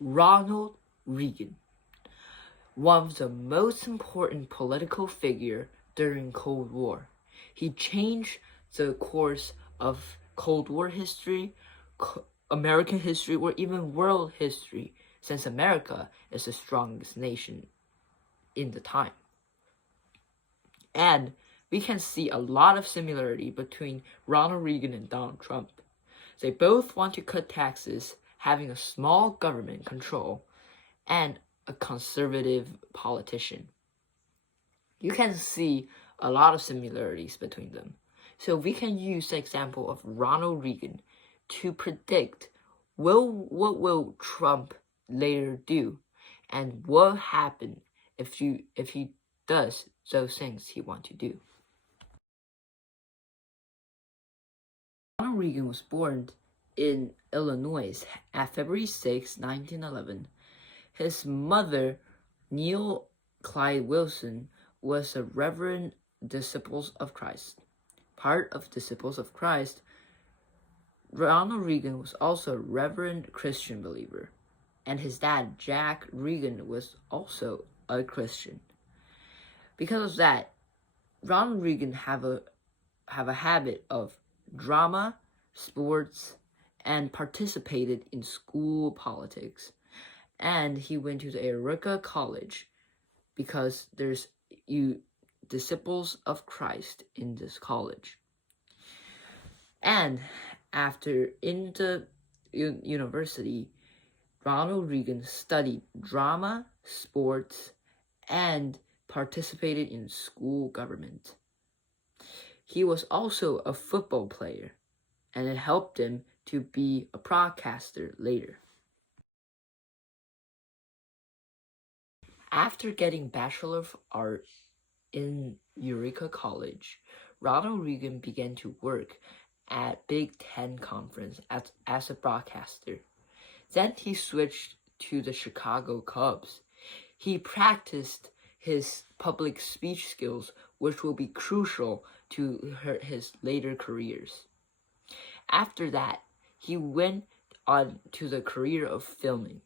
Ronald Reagan, one of the most important political figure during Cold War. He changed the course of Cold War history, American history, or even world history, since America is the strongest nation in the time. And we can see a lot of similarity between Ronald Reagan and Donald Trump. They both want to cut taxes, having a small government control, and a conservative politician. You can see a lot of similarities between them. So we can use the example of Ronald Reagan to predict what will Trump later do, and what will happen if he does those things he wants to do. Ronald Reagan was born in Illinois at February 6, 1911. His mother, Neil Clyde Wilson, was a Reverend Disciples of Christ. Part of Disciples of Christ, Ronald Reagan was also a Reverend Christian believer, and his dad, Jack Reagan, was also a Christian. Because of that, Ronald Reagan have a habit of drama, sports, and participated in school politics. And he went to the Eureka College because there's Disciples of Christ in this college. And after in the university, Ronald Reagan studied drama, sports, and participated in school government. He was also a football player, and it helped him to be a broadcaster later. After getting Bachelor of Art in Eureka College, Ronald Reagan began to work at Big Ten Conference as a broadcaster. Then he switched to the Chicago Cubs. He practiced his public speech skills, which will be crucial to his later careers. After that, he went on to the career of filming.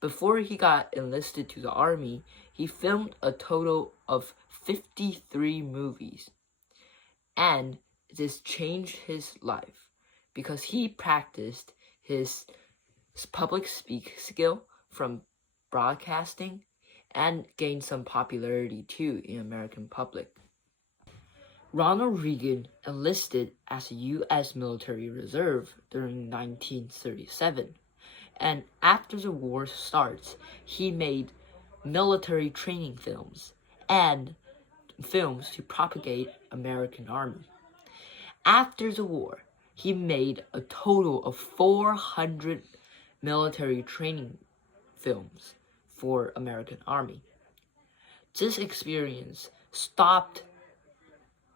Before he got enlisted to the army, he filmed a total of 53 movies. And this changed his life because he practiced his public speak skill from broadcasting and gained some popularity too in American public. Ronald Reagan enlisted as a U.S. military reserve during 1937. And after the war starts, he made military training films and films to propagate American Army. After the war, he made a total of 400 military training films for American Army. This experience stopped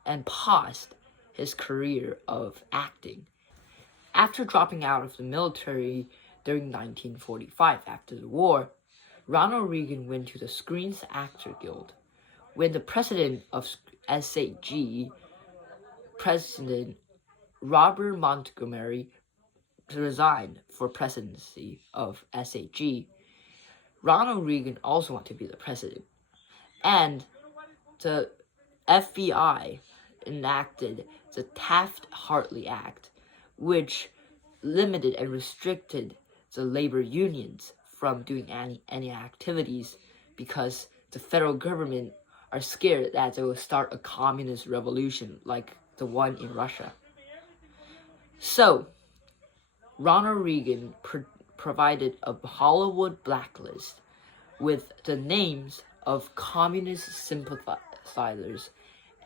and paused his career of acting. After dropping out of the military during 1945, after the war, Ronald Reagan went to the Screen Actors Guild. When the president of SAG, President Robert Montgomery, resigned for presidency of SAG, Ronald Reagan also wanted to be the president. And the FBI enacted the Taft-Hartley Act, which limited and restricted the labor unions from doing any activities because the federal government are scared that they will start a communist revolution like the one in Russia. So, Ronald Reagan provided a Hollywood blacklist with the names of communist sympathizers,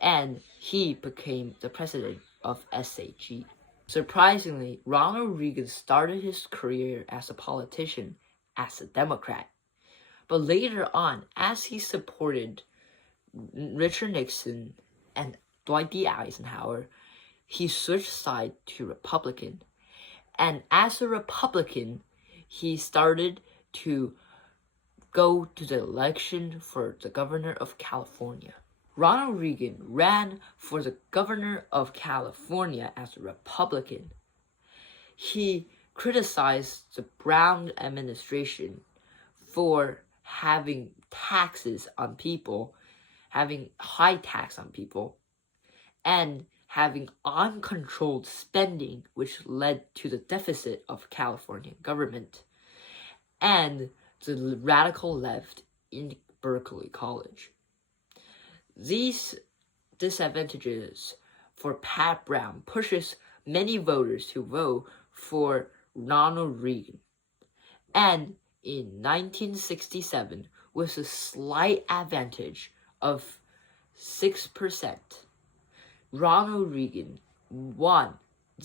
and he became the president of SAG. Surprisingly, Ronald Reagan started his career as a politician as a Democrat. But later on, as he supported Richard Nixon and Dwight D. Eisenhower, he switched side to Republican. And as a Republican, he started to go to the election for the governor of California. Ronald Reagan ran for the governor of California as a Republican. He criticized the Brown administration for having taxes on people, having high tax on people, and having uncontrolled spending, which led to the deficit of California government, and the radical left in Berkeley College. These disadvantages for Pat Brown pushes many voters to vote for Ronald Reagan. And in 1967, with a slight advantage of 6%, Ronald Reagan won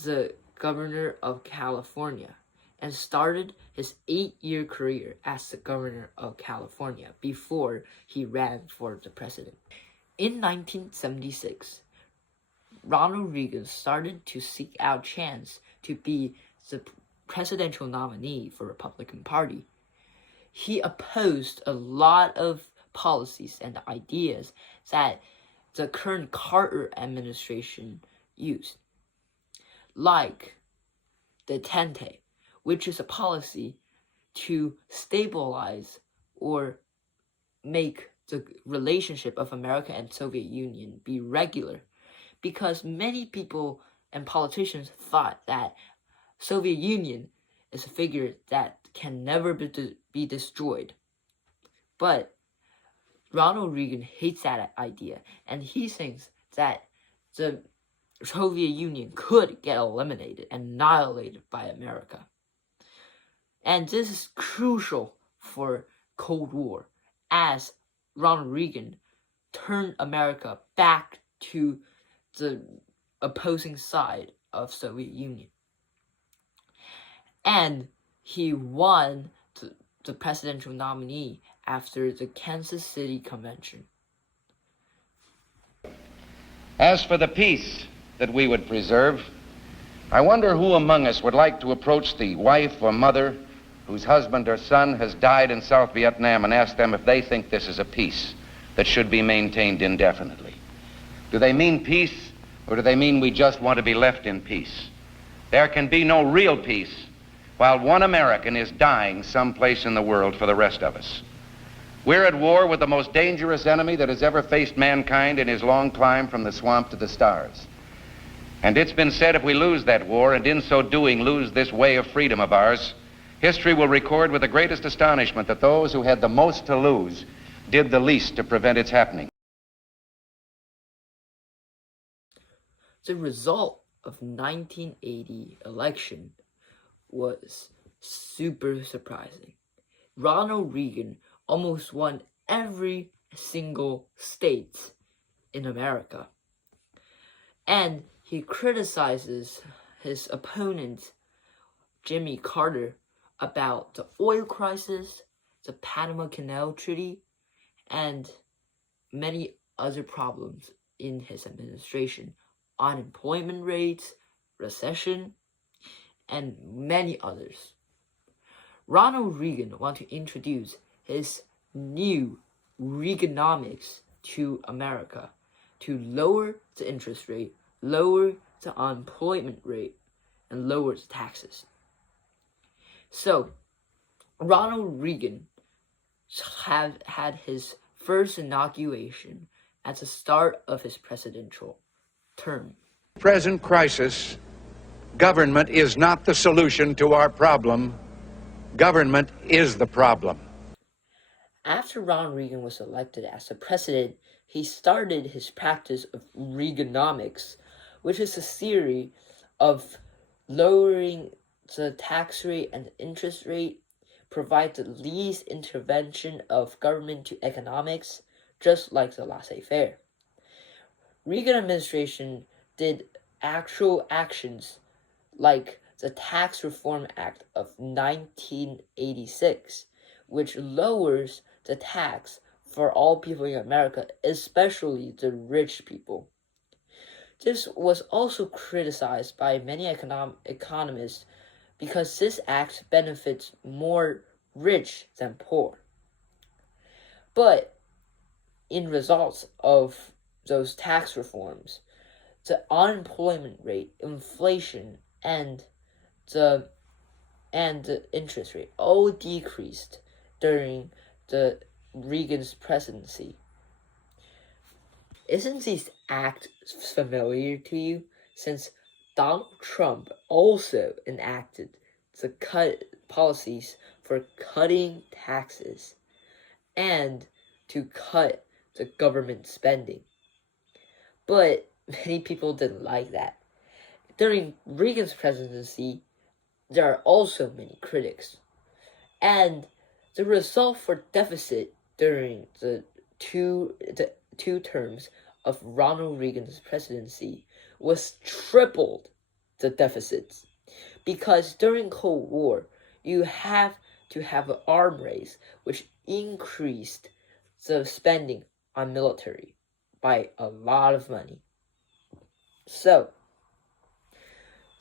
the governor of California and started his 8-year career as the governor of California before he ran for the president. In 1976, Ronald Reagan started to seek out chance to be the presidential nominee for the Republican Party. He opposed a lot of policies and ideas that the current Carter administration used, like the Tente, which is a policy to stabilize or make the relationship of America and Soviet Union be regular, because many people and politicians thought that Soviet Union is a figure that can never be destroyed. But Ronald Reagan hates that idea, and he thinks that the Soviet Union could get eliminated, annihilated by America. And this is crucial for Cold War, as Ronald Reagan turned America back to the opposing side of Soviet Union. And he won the presidential nominee after the Kansas City Convention. As for the peace that we would preserve, I wonder who among us would like to approach the wife or mother whose husband or son has died in South Vietnam and ask them if they think this is a peace that should be maintained indefinitely. Do they mean peace, or do they mean we just want to be left in peace? There can be no real peace while one American is dying someplace in the world for the rest of us. We're at war with the most dangerous enemy that has ever faced mankind in his long climb from the swamp to the stars. And it's been said if we lose that war, and in so doing lose this way of freedom of ours, history will record with the greatest astonishment that those who had the most to lose did the least to prevent its happening. The result of 1980 election was super surprising. Ronald Reagan almost won every single state in America. And he criticizes his opponent, Jimmy Carter, about the oil crisis, the Panama Canal Treaty, and many other problems in his administration. Unemployment rates, recession, and many others. Ronald Reagan wanted to introduce his new Reaganomics to America to lower the interest rate, lower the unemployment rate, and lower the taxes. So, Ronald Reagan had his first inauguration at the start of his presidential term. Present crisis, government is not the solution to our problem. Government is the problem. After Ronald Reagan was elected as the president, he started his practice of Reaganomics, which is a theory of lowering the tax rate and the interest rate, provide the least intervention of government to economics, just like the laissez-faire. Reagan administration did actual actions like the Tax Reform Act of 1986, which lowers the tax for all people in America, especially the rich people. This was also criticized by many economists because this act benefits more rich than poor. But in results of those tax reforms, the unemployment rate, inflation, and the and the interest rate all decreased during the Reagan's presidency. Isn't this act familiar to you? Since Donald Trump also enacted the cut policies for cutting taxes and to cut the government spending. But many people didn't like that. During Reagan's presidency, there are also many critics. And the result for deficit during the two terms of Ronald Reagan's presidency was tripled the deficits. Because during Cold War, you have to have an arm race, which increased the spending on military by a lot of money. So,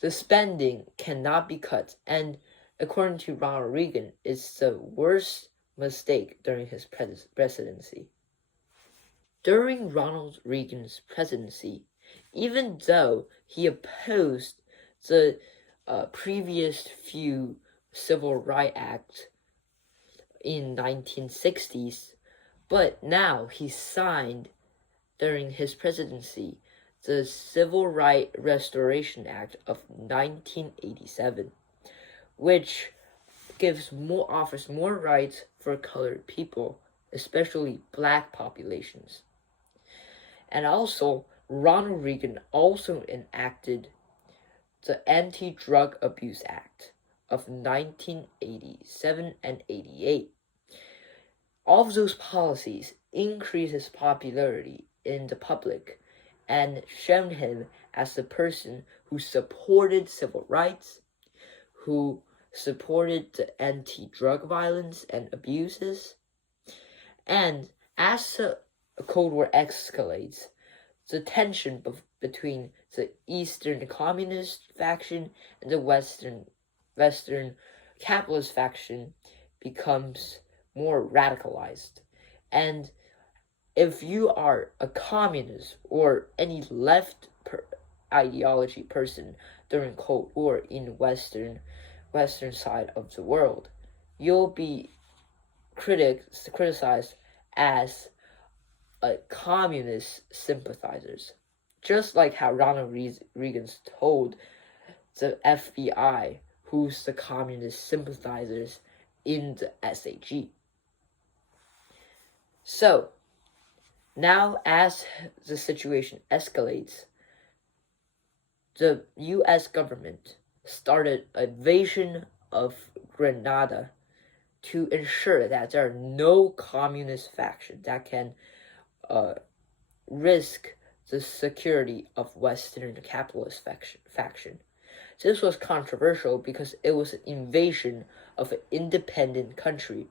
the spending cannot be cut, and according to Ronald Reagan, it's the worst mistake during his presidency. During Ronald Reagan's presidency, even though he opposed the previous few civil rights acts in 1960s, but now he signed during his presidency the Civil Rights Restoration Act of 1987, which offers more rights for colored people, especially black populations. And also, Ronald Reagan also enacted the Anti-Drug Abuse Act of 1987 and 88. All of those policies increased his popularity in the public and shown him as the person who supported civil rights, who supported the anti-drug violence and abuses. And as the Cold War escalates, the tension between the Eastern Communist faction and the Western capitalist faction becomes more radicalized. And if you are a communist or any left ideology person during Cold War in western side of the world, you'll be criticized as a communist sympathizers, just like how Ronald Reagan told the FBI who's the communist sympathizers in the SAG. So, now as the situation escalates, the U.S. government started invasion of Grenada to ensure that there are no communist factions that can risk the security of Western capitalist faction. This was controversial because it was an invasion of an independent country.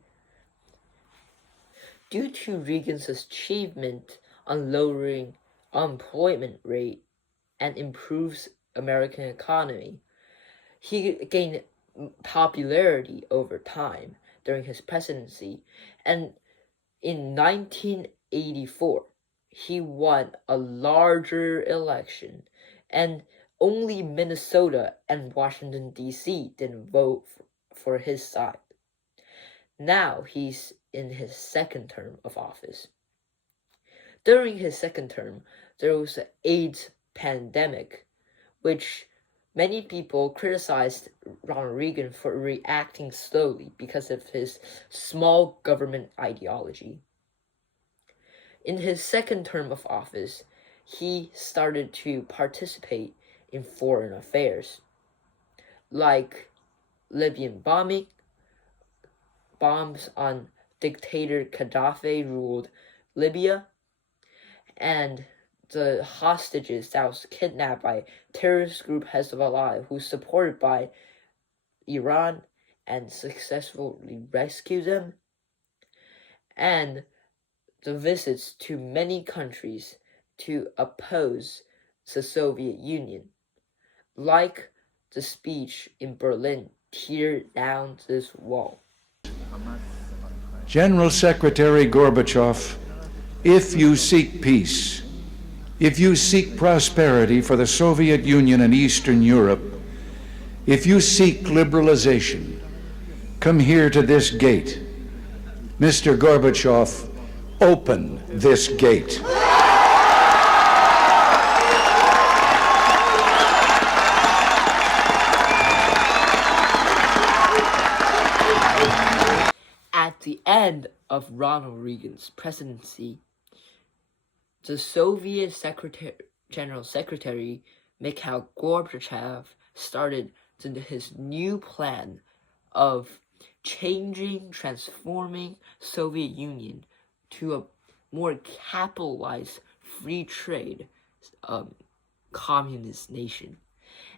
Due to Reagan's achievement on lowering unemployment rate and improves American economy, he gained popularity over time during his presidency, and in 1984, he won a larger election, and only Minnesota and Washington, D.C. didn't vote for his side. Now he's in his second term of office. During his second term, there was an AIDS pandemic, which many people criticized Ronald Reagan for reacting slowly because of his small government ideology. In his second term of office, he started to participate in foreign affairs, like Libyan bombs on dictator Gaddafi ruled Libya, and the hostages that was kidnapped by terrorist group Hezbollah, who's supported by Iran, and successfully rescued them, and the visits to many countries to oppose the Soviet Union, like the speech in Berlin, tear down this wall. General Secretary Gorbachev, if you seek peace, if you seek prosperity for the Soviet Union and Eastern Europe, If you seek liberalization, come here to this gate. Mr. Gorbachev, open this gate. At the end of Ronald Reagan's presidency, the Soviet General Secretary Mikhail Gorbachev started his new plan of transforming Soviet Union to a more capitalized, free trade, communist nation.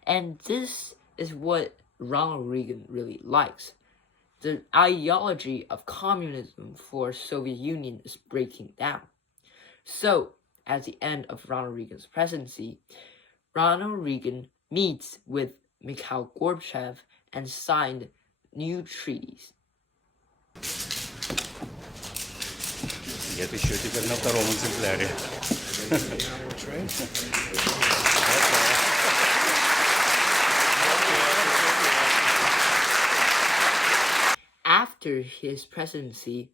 And this is what Ronald Reagan really likes. The ideology of communism for Soviet Union is breaking down. So, at the end of Ronald Reagan's presidency, Ronald Reagan meets with Mikhail Gorbachev and signed new treaties. Это еще теперь на втором экземпляре. After his presidency,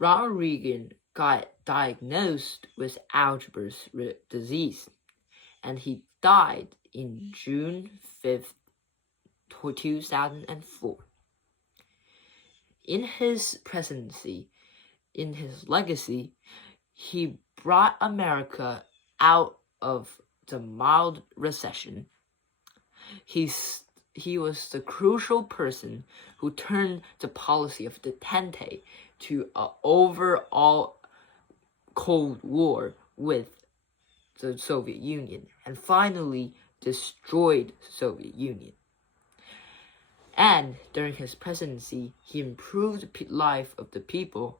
Ronald Reagan got diagnosed with Alzheimer's disease, and he died in June 5th, 2004. In his presidency, in his legacy, he brought America out of the mild recession. He was the crucial person who turned the policy of detente to an overall Cold War with the Soviet Union and finally destroyed the Soviet Union. And during his presidency, he improved the life of the people.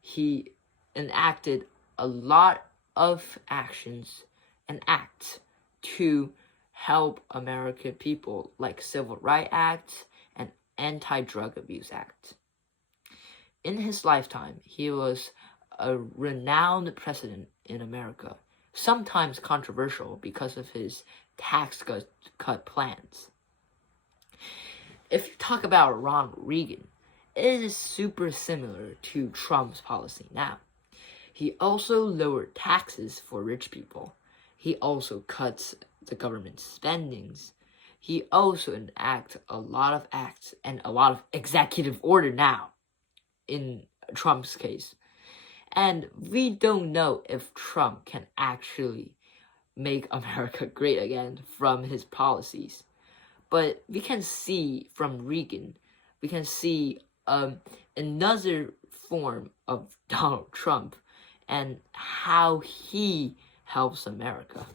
He enacted a lot of actions and acts to help American people, like Civil Rights Act and Anti-Drug Abuse Act. In his lifetime, he was a renowned president in America, sometimes controversial because of his tax cut plans. If you talk about Ronald Reagan, it is super similar to Trump's policy now. He also lowered taxes for rich people. He also cuts the government spendings. He also enacts a lot of acts and a lot of executive order now in Trump's case. And we don't know if Trump can actually make America great again from his policies. But we can see from Reagan, we can see another form of Donald Trump and how he helps America.